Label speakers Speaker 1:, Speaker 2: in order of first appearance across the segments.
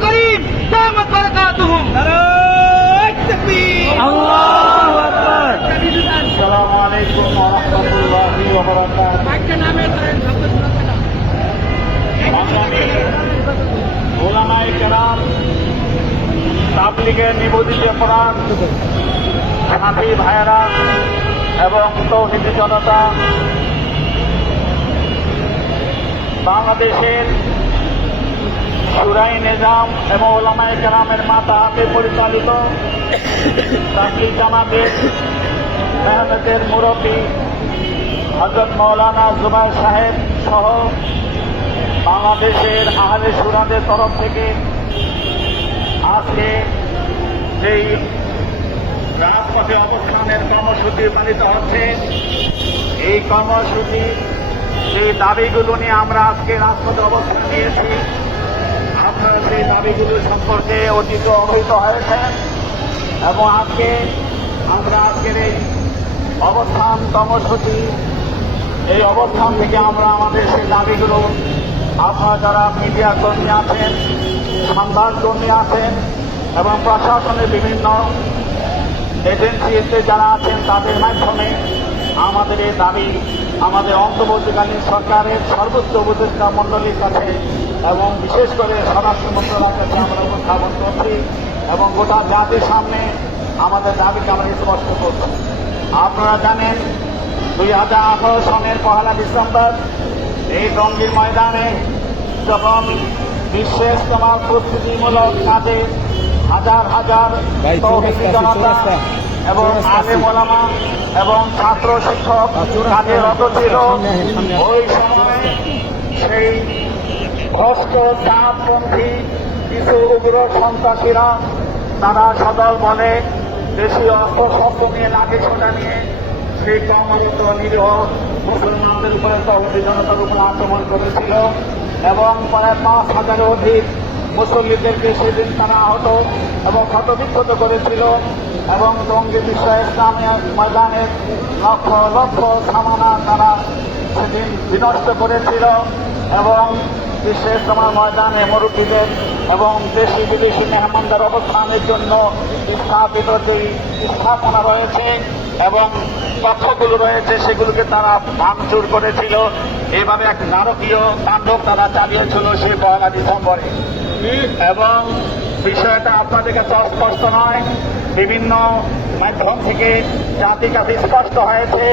Speaker 1: করিম দামাত বারাকাতুহুম। নারায়ে তাকবীর।
Speaker 2: আল্লাহু আকবার।
Speaker 3: আসসালামু আলাইকুম ওয়া রাহমাতুল্লাহি ওয়া বারাকাতুহু সংগ্রামী ওলামায়ে কেরাম তাবলিগের নিবেদিত প্রাণ সাথী ভাইয়েরা এবং তৌহিদি জনতা বাংলাদেশের সুরাই নিজাম এবং ওলামায়ে কেরামের মাতা হাতে পরিচালিত তাবলিগ জামাতের মেহনতের মুরব্বী হজরত মৌলানা জুবাই সাহেব সহ বাংলাদেশের আহলে সুরাদের তরফ থেকে আজকে যেই রাজপথে অবস্থানের কর্মসূচি পালিত হচ্ছে, এই কর্মসূচি সেই দাবিগুলো নিয়ে আমরা আজকে রাজপথে অবস্থান নিয়েছি। আপনারা সেই দাবিগুলো সম্পর্কে অতীত অবহিত হয়েছেন এবং আজকে আমরা আজকের এই অবস্থান কর্মসূচি এই অবস্থান থেকে আমরা আমাদের সেই দাবিগুলো আপনারা যারা মিডিয়া কর্মী আছেন, সংবাদ কর্মী আছেন এবং প্রশাসনের বিভিন্ন এজেন্সিতে যারা আছেন তাদের মাধ্যমে আমাদের এই দাবি আমাদের অন্তর্বর্তীকালীন সরকারের সর্বোচ্চ উপদেষ্টা মণ্ডলীর কাছে এবং বিশেষ করে স্বরাষ্ট্র মন্ত্রণালয়ের কাছে আমরা উপস্থাপন করছি এবং গোটা জাতির সামনে আমাদের দাবিকে আমরা স্পষ্ট করছি আপনারা জানেন দুই হাজার আঠারো সনের পহেলা ডিসেম্বর এই টঙ্গীর ময়দানে যখন বিশ্বের তোমার প্রস্তুতিমূলক কাজে হাজার হাজার জনতা। এবং আলে মোলামা এবং ছাত্র শিক্ষক কাজে রত ছিল। ওই সময় সেই ভ্রষ্ট চাঁদপন্থী কিছু উগ্র সন্ত্রাসীরা তারা সদল বলে দেশীয় অস্ত্র শস্ত্র নিয়ে লাঠি ছোটা নিয়ে সেই কর্মরত নিরীহ মুসলমানদের উপরে তহবিল জনতার উপরে আক্রমণ করেছিল। এবং প্রায় পাঁচ হাজারের অধিক মুসল্লিদেরকে সেদিন তারা আহত এবং ক্ষতবিক্ষত করেছিল এবং টঙ্গী বিশ্ব ইসলামী ময়দানের লক্ষ লক্ষ সামানা তারা সেদিন বিনষ্ট করেছিল এবং বিশ্বের তোমার ময়দানে মুরব্বীদের এবং দেশি বিদেশি মেহমানদের অবস্থানের জন্য স্থাপিত যে স্থাপনা রয়েছে এবং কক্ষগুলো রয়েছে, সেগুলোকে তারা ভাঙচুর করেছিল। এইভাবে এক নারকীয় তাণ্ডব তারা চালিয়েছিল সেই পয়লা ডিসেম্বরে এবং বিষয়টা আপনাদের কাছে অস্পষ্ট নয়। বিভিন্ন মাধ্যম থেকে জাতির কাছে স্পষ্ট হয়েছে,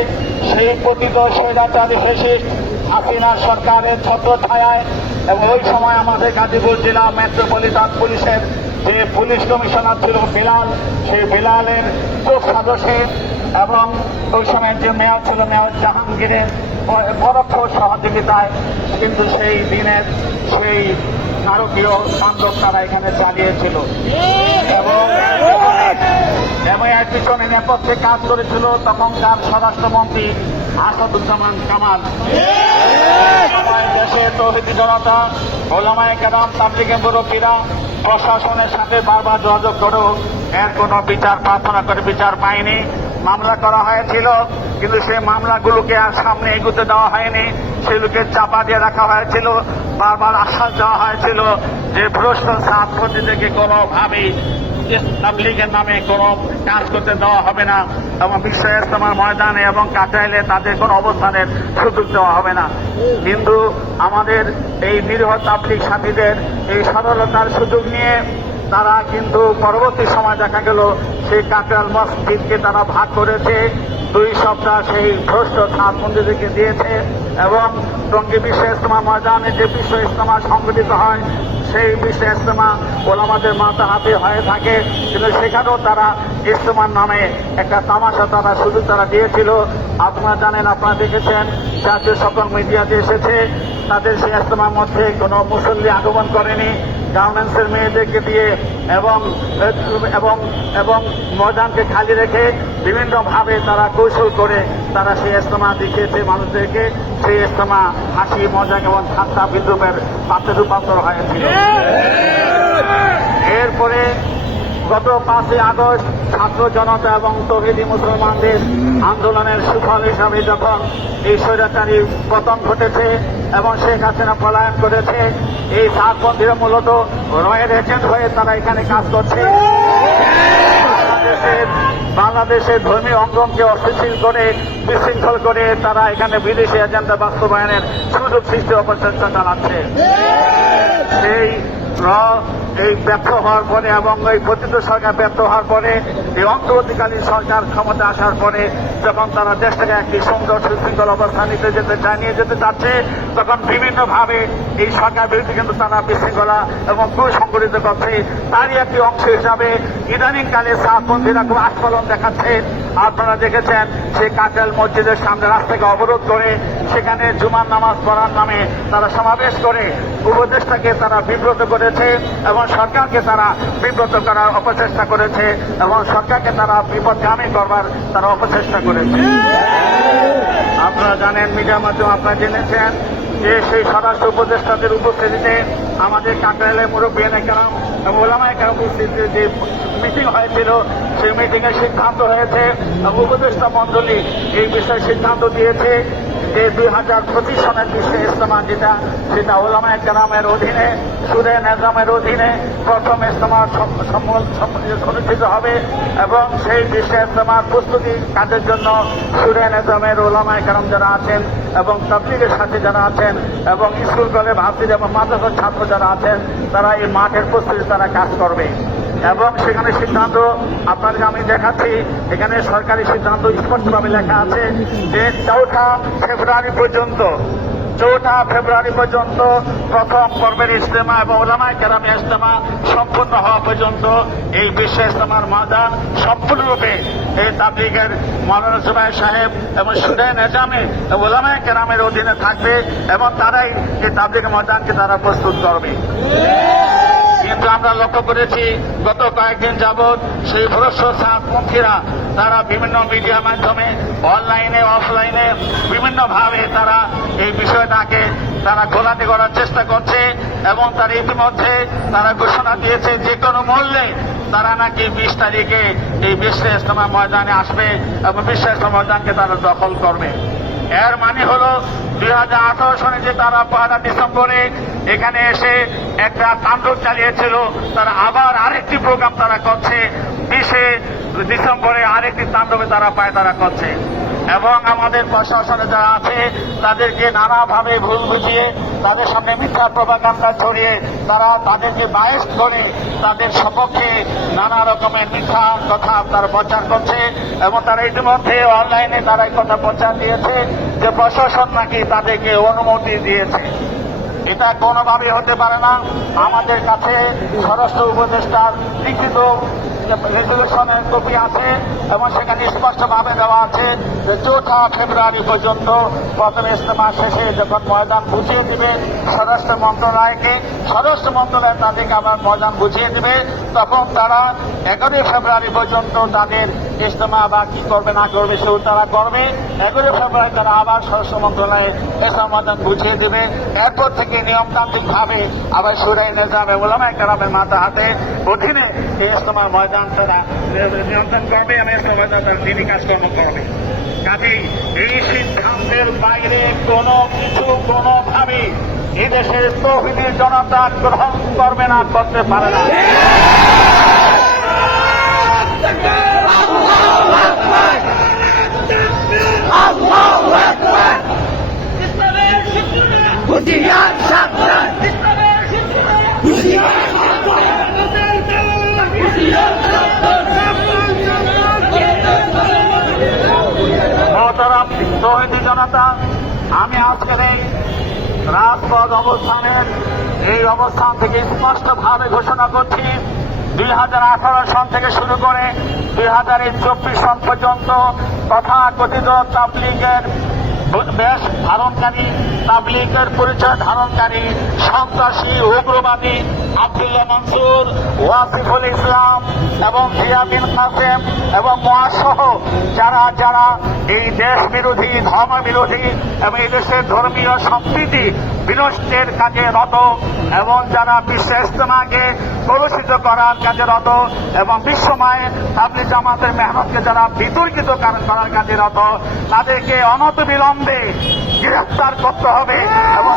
Speaker 3: সেই পতিত স্বৈরাচারী ফেসিস্ট হাসিনা সরকারের ছত্র ছায়ায় এবং ওই সময় আমাদের গাজীপুর জেলা মেট্রোপলিটন পুলিশের যে পুলিশ কমিশনার ছিল বিলাল, সেই বিলালের চোখ সাদসে। এবং ওই সময় যে মেয়র ছিল, মেয়র জাহাঙ্গীরের পরোক্ষ সহযোগিতায় কিন্তু সেই দিনের সেই নারকীয় তাণ্ডব তারা এখানে চালিয়েছিল এবং এবং এর পিছনে নেপথ্যে কাজ করেছিল তখনকার স্বরাষ্ট্রমন্ত্রী আসাদুজ্জামান কামাল। দেশের তৌহিদি জনতা, ওলামায় কেরাম, তাবলিগের মুরব্বীরা প্রশাসনের সাথে বারবার যোগাযোগ করেও এর কোনো বিচার প্রার্থনা করে বিচার পায়নি। মামলা করা হয়েছিল, কিন্তু সেই মামলাগুলোকে আর সামনে এগুতে দেওয়া হয়নি। সেগুলোকে চাপা দিয়ে রাখা হয়েছিল, বারবার আশ্বাস দেওয়া হয়েছিল যে ভ্রষ্ট ছাত্রীদেরকে কোনোভাবেই তাবলিগের নামে কোনো কাজ করতে দেওয়া হবে না এবং বিশ্বের তোমার ময়দানে এবং কাটাইলে তাদের কোনো অবস্থানের সুযোগ দেওয়া হবে না। কিন্তু আমাদের এই নিরীহ তাবলিক সাথীদের এই সরলতার সুযোগ নিয়ে তারা কিন্তু পরবর্তী সময় দেখা গেল, সেই কাকরাল মসজিদকে তারা ভাগ করেছে। দুই সপ্তাহ সেই ভ্রষ্ট ছাত্রবন্দীদেরকে দিয়েছে এবং টঙ্গী বিশ্ব ইস্তেমা ময়দানে যে বিশ্ব ইস্তেমা সংগঠিত হয়, সেই বিশ্ব ইস্তেমা ওলামাদের মাথা হাতে হয়ে থাকে। কিন্তু সেখানেও তারা ইস্তেমার নামে একটা তামাশা তারা সুযোগ তারা দিয়েছিল। আপনারা জানেন, আপনারা দেখেছেন, জাতীয় সকল মিডিয়াতে এসেছে। তাদের সেই ইস্তেমার মধ্যে কোনো মুসল্লি আগমন করেনি। গার্মেন্টসের মেয়েদেরকে দিয়ে এবং এবং এবং ময়দানকে খালি রেখে বিভিন্নভাবে তারা কৌশল করে তারা সেই ইস্তমা দেখিয়েছে মানুষদেরকে। সেই ইস্তমা হাসি মজা এবং ঠাট্টা বিদ্রুপের পাত্রে রূপান্তর হয়েছিল। এরপরে গত পাঁচই আগস্ট ছাত্র জনতা এবং তহিদি মুসলমানদের আন্দোলনের সুফল হিসাবে যখন এই স্বৈরাচারী পতন ঘটেছে এবং শেখ হাসিনা পলায়ন করেছে এই সাতপন্থীরা মূলত রয়ের এজেন্ট হয়ে তারা এখানে কাজ করছে। বাংলাদেশের বাংলাদেশের ধর্মীয় অঙ্গনকে অস্থিতিশীল করে বিশৃঙ্খল করে তারা এখানে বিদেশি এজেন্ডা বাস্তবায়নের সুযোগ সৃষ্টি অপচেষ্টা চালাচ্ছে। সেই র এই ব্যর্থ হওয়ার পরে এবং এই পতিত সরকার ব্যর্থ হওয়ার পরে, এই অন্তর্বর্তীকালীন সরকার ক্ষমতা আসার পরে যখন তারা দেশটাকে একটি সুন্দর সুশৃঙ্খল অবস্থা নিতে যেতে নিয়ে যেতে চাচ্ছে তখন বিভিন্নভাবে এই সরকার বিরুদ্ধে কিন্তু তারা বিশৃঙ্খলা এবং কুসংগঠিত করছে। তারই একটি অংশ হিসাবে ইদানিংকালে সাতপন্থীরা খুব আস্ফলন দেখাচ্ছে। আপনারা দেখেছেন সেই কাটেল মসজিদের সামনে রাস্তাকে অবরোধ করে সেখানে জুমার নামাজ পড়ার নামে তারা সমাবেশ করে। উপদেষ্টাকে তারা বিব্রত করেছে এবং সরকারকে তারা বিব্রত করার অপচেষ্টা করেছে এবং সরকারকে তারা বিপদগামী করবার তারা অপচেষ্টা করেছে। আপনারা জানেন, মিডিয়া মাধ্যমে আপনারা জেনেছেন যে সেই স্বরাষ্ট্র উপদেষ্টাদের উপস্থিতিতে আমাদের কাকরাইলে মুরব্বী কেরাম এবং ওলামায় কেরাম উপস্থিতিতে যে মিটিং হয়েছিল, সেই মিটিং এর সিদ্ধান্ত হয়েছে এবং উপদেষ্টা মন্ডলী এই বিষয়ে সিদ্ধান্ত দিয়েছে যে দুই হাজার পঁচিশ সনের বিশ্ব ইস্তমা যেটা, সেটা ওলামায় কেরামের অধীনে, সুরে নেজামের অধীনে প্রথম ইস্তমা অনুষ্ঠিত হবে এবং সেই বিশ্ব ইস্তমার প্রস্তুতি কাজের জন্য সুরে নেজামের ওলামায় কেরাম যারা আছেন এবং তাবলিগের সাথে যারা আছেন এবং স্কুল কলেজ ভাবছির এবং মাদ্রাসার ছাত্র যারা আছেন, তারা এই মাঠের প্রস্তুতি তারা কাজ করবে। এবং সেখানে সিদ্ধান্ত আপনাদের আমি দেখাচ্ছি। এখানে সরকারি সিদ্ধান্ত স্পষ্টভাবে লেখা আছে যে চৌঠা ফেব্রুয়ারি পর্যন্ত, চৌঠা ফেব্রুয়ারি পর্যন্ত প্রথম পর্বের ইজতেমা এবং ওলামায় কেরামি ইজতেমা সম্পূর্ণ হওয়া পর্যন্ত এই বিশ্ব ইজতেমার ময়দান সম্পূর্ণরূপে এই তাবলিগের মৌলানা জুবাই সাহেব এবং সুরে এবং ওলামায় কেরামের অধীনে থাকবে এবং তারাই এই তাবলিগের ময়দানকে তারা প্রস্তুত করবে। আমরা লক্ষ্য করেছি, গত কয়েকদিন যাবৎ সেই ভরস্ব সাতপন্থীরা তারা বিভিন্ন মিডিয়া মাধ্যমে, অনলাইনে, অফলাইনে বিভিন্নভাবে তারা এই বিষয়টাকে তারা গোলাটি করার চেষ্টা করছে এবং তার ইতিমধ্যে তারা ঘোষণা দিয়েছে যে কোনো মূল্যে তারা নাকি বিশ তারিখে এই বিশ্ব ইস্তমা ময়দানে আসবে এবং বিশ্ব ইস্তমা ময়দানকে তারা দখল করবে। এর মানে হলো দুই হাজার আঠারো সনে যে তারা পয়লা ডিসেম্বরে এখানে এসে একটা তাণ্ডব চালিয়েছিল, তারা আবার আরেকটি প্রোগ্রাম তারা করছে, বিশে ডিসেম্বরে আরেকটি তাণ্ডবে তারা পায় তারা করছে। এবং আমাদের প্রশাসনে যারা আছে, তাদেরকে নানাভাবে ভুল বুঝিয়ে, তাদের সামনে মিথ্যা প্রভাকাণ্ডা ছড়িয়ে, তারা তাদেরকে বায়স করে তাদের সপক্ষে নানা রকমের মিথ্যা কথা তারা প্রচার করছে এবং তারা ইতিমধ্যে অনলাইনে তারা কথা প্রচার দিয়েছে যে প্রশাসন নাকি তাদেরকে অনুমতি দিয়েছে। এটা কোনোভাবে হতে পারে না। আমাদের কাছে স্বরাষ্ট্র উপদেষ্টার লিখিত রেজলিউশনের কপি আছে এবং সেখানে স্পষ্টভাবে দেওয়া আছে যে চৌঠা ফেব্রুয়ারি পর্যন্ত প্রথম ইস্তেমা শেষে যখন ময়দান বুঝিয়ে দিবে, স্বরাষ্ট্র মন্ত্রণালয়কে স্বরাষ্ট্র মন্ত্রণালয় তাদেরকে আবার ময়দান বুঝিয়ে দিবে, তখন তারা এগারোই ফেব্রুয়ারি পর্যন্ত তাদের ইস্তেমা বা কি করবে না করবে সেগুলো তারা করবে। এগারোই ফেব্রুয়ারি তারা আবার স্বরাষ্ট্র মন্ত্রণালয়ে ইসলাম ময়দান বুঝিয়ে দিবে। এরপর থেকে নিয়মতান্ত্রিক ভাবে আবার সুরাই নিজাম এবং ওলামা একরামের মাথা হাতে অধীনে এই ইসলামের ময়দান তারা নিয়ন্ত্রণ করবে এবং ময়দান তারা দিনই কাজকর্ম করবে। কাজেই এই সিদ্ধান্তের বাইরে কোনো কিছু কোনোভাবে এদেশের তহিদের জনতা গ্রহণ করবে না করতে পারে না।
Speaker 2: হুঁশিয়ার সাবধান।
Speaker 3: মহতারাম তহিদি জনতা, আমি আজকের এই রাজপথ অবস্থানের এই অবস্থান থেকে স্পষ্টভাবে ঘোষণা করছি। দুই হাজার আঠারো সন থেকে শুরু করে দুই হাজার চব্বিশ সন পর্যন্ত তথা কথিত তাবলিগের বেশ ধারণকারী, তাবলিগের পরিচয় ধারণকারী, সন্ত্রাসী, উগ্রবাদী আব্দুল্লাহ মনসুর, ওয়াসিফুল ইসলাম এবং জিয়াবিন কাসেম এবং মহাসহ যারা যারা এই দেশ বিরোধী ধর্ম বিরোধী এবং এই দেশের ধর্মীয় সম্প্রীতি বিনষ্টের কাজে রত এবং যারা বিশ্ব ইস্তেমাকে কলুষিত করার কাজে রত এবং বিশ্বময় তাবলি জামাতের মেহনতকে যারা বিতর্কিত করার কাজে রত, তাদেরকে অনত বিলম্বে গ্রেফতার করতে হবে এবং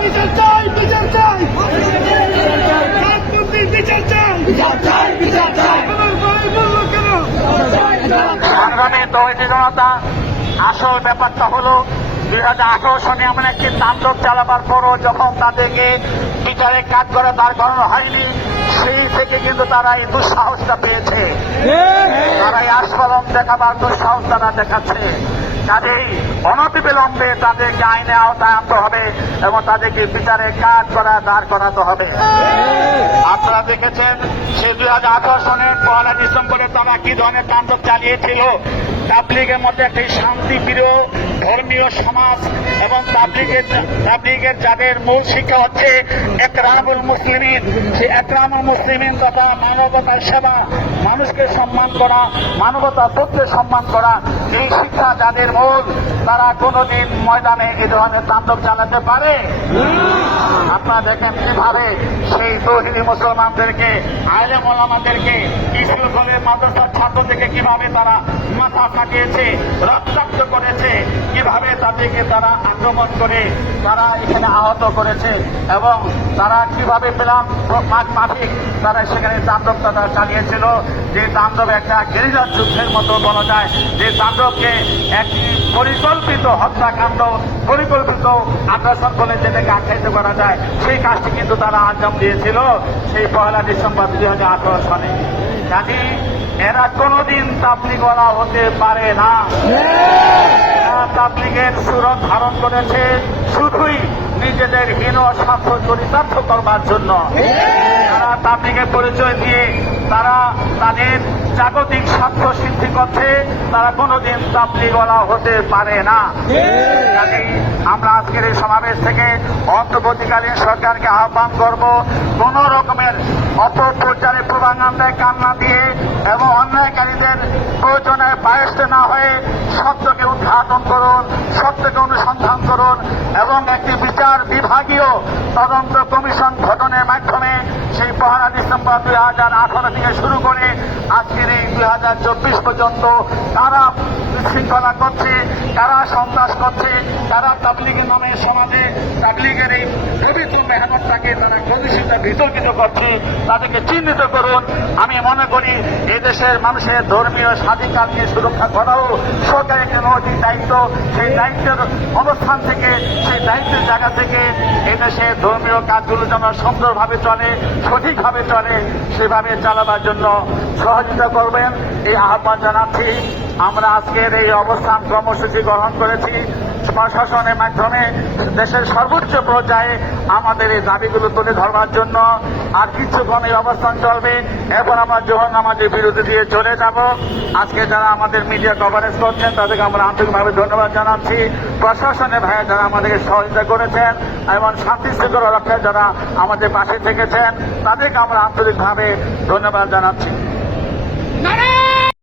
Speaker 2: বিচার চাই বিচার চাই রাজনীতির বিচার চাই বিচার চাই বিচার চাই আমার ভাই বলল কেন
Speaker 3: সংগ্রামে তহিদি জনতা আসল ব্যাপারটা হলো, দুই হাজার আঠারো সনে এমন একটি তাণ্ডব চালাবার পরও যখন তাদেরকে বিচারে কাজ করে দাঁড় করানো হয়নি, সেই থেকে কিন্তু তারা এই দুঃসাহসটা পেয়েছে। তারা এই আস্ফলন দেখাবার দুঃসাহস তারা দেখাচ্ছে। কাজেই অনতিবিলম্বে তাদেরকে আইনে আওতায় আনতে হবে এবং তাদেরকে বিচারে কাজ করা, দাঁড় করাতে হবে। আপনারা দেখেছেন সে দুই হাজার আঠারো সনের পয়লা ডিসেম্বরে তারা কি ধরনের তাণ্ডব চালিয়েছিল? তাবলিগের মধ্যে একটি শান্তিপ্রিয় ধর্মীয় সমাজ এবং তাবলিগের তাবলিগের যাদের মূল শিক্ষা হচ্ছে একরামুল মুসলিমিন। সেই একরামুল মুসলিমিন তথা মানবতার সেবা, মানুষকে সম্মান করা মানবতা প্রত্যেক সম্মান করা, এই শিক্ষা যাদের মূল, তারা কোনোদিন ময়দানে এই ধরনের তাণ্ডব চালাতে পারে? আপনারা দেখেন কীভাবে সেই তহিদি মুসলমানদেরকে আইলে মোলামাদেরকে স্কুল কলেজ মাদ্রাসার ছাত্রদেরকে কীভাবে তারা মাথা ফাটিয়েছে রক্তাক্ত করেছে। কীভাবে তাদেরকে তারা আক্রমণ করে, তারা এখানে আহত করেছে এবং তারা কীভাবে পেলাম মাফিক, তারা সেখানে তাণ্ডব তারা চালিয়েছিল। যে তাণ্ডব একটা গেরিলা যুদ্ধের মতো বলা যায়, যে তাণ্ডবকে একটি পরিকল্পিত হত্যাকাণ্ড, পরিকল্পিত আগ্রাসন বলে যেটাকে আখ্যায়িত করা যায়, সেই কাজটি কিন্তু তারা আঞ্জাম দিয়েছিল, সেই পয়লা ডিসেম্বর দুই হাজার আঠারো সালে। কাজে এরা কোনোদিন তাবলিগলা হতে পারে না। তাবলিগের সুরত ধারণ করেছে শুধুই নিজেদের হীন স্বার্থ চরিতার্থ করবার জন্য। তারা তাবলিগের পরিচয় দিয়ে তারা তাদের জাগতিক স্বার্থ সিদ্ধি করছে তারা কোনোদিন তাবলিগলা হতে পারে না। আমরা আজকের এই সমাবেশ থেকে অন্তর্বর্তীকালীন সরকারকে আহ্বান করব কোন রকমের অপপ্রচারে পূর্বাঙ্গান্দায় কান্না দিয়ে এবং অন্যায়কারীদের প্রয়োজনে বায়স্ত না হয়ে সত্যকে উদ্ঘাটন করুন সত্যকে অনুসন্ধান করুন এবং একটি বিচার বিভাগীয় তদন্ত কমিশন গঠনের মাধ্যমে সেই পহেলা ডিসেম্বর দুই হাজার আঠারো থেকে শুরু করে আজকের দুই হাজার চব্বিশ পর্যন্ত তারা শৃঙ্খলা করছে, তারা সন্ত্রাস করছে, তারা তাবলিগের নামে সমাজে তাবলিগের এই পবিত্র মেহনতটাকে তারা কলুষিত বিতর্কিত করছি, তাদেরকে চিহ্নিত করুন। আমি মনে করি এদেশের মানুষের ধর্মীয় স্বাধিকারকে সুরক্ষা করাও সরকারের একটি নৈতিক দায়িত্ব। সেই দায়িত্বের অবস্থান থেকে, সেই দায়িত্বের জায়গা থেকে এদেশে ধর্মীয় কাজগুলো যেন সুন্দরভাবে চলে, সঠিকভাবে চলে, সেভাবে চালাবার জন্য সহযোগিতা করবেন। এই আহ্বান জানাচ্ছি। আমরা আজকের এই অবস্থান কর্মসূচি গ্রহণ করেছি। প্রশাসনের মাধ্যমে দেশের সর্বোচ্চ পর্যায়ে আমাদের এই দাবিগুলো তুলে ধরবার জন্য আর কিছুক্ষণ এই অবস্থান চলবে এরপর আমরা জোহর নামাজের বিরুদ্ধে দিয়ে চলে যাব। আজকে যারা আমাদের মিডিয়া কভারেজ করছেন, তাদেরকে আমরা আন্তরিকভাবে ধন্যবাদ জানাচ্ছি। প্রশাসনের ভাইয়া যারা আমাদেরকে সহযোগিতা করেছেন এবং শান্তি শৃঙ্খলা রক্ষায় যারা আমাদের পাশে থেকেছেন, তাদেরকে আমরা আন্তরিকভাবে ধন্যবাদ জানাচ্ছি।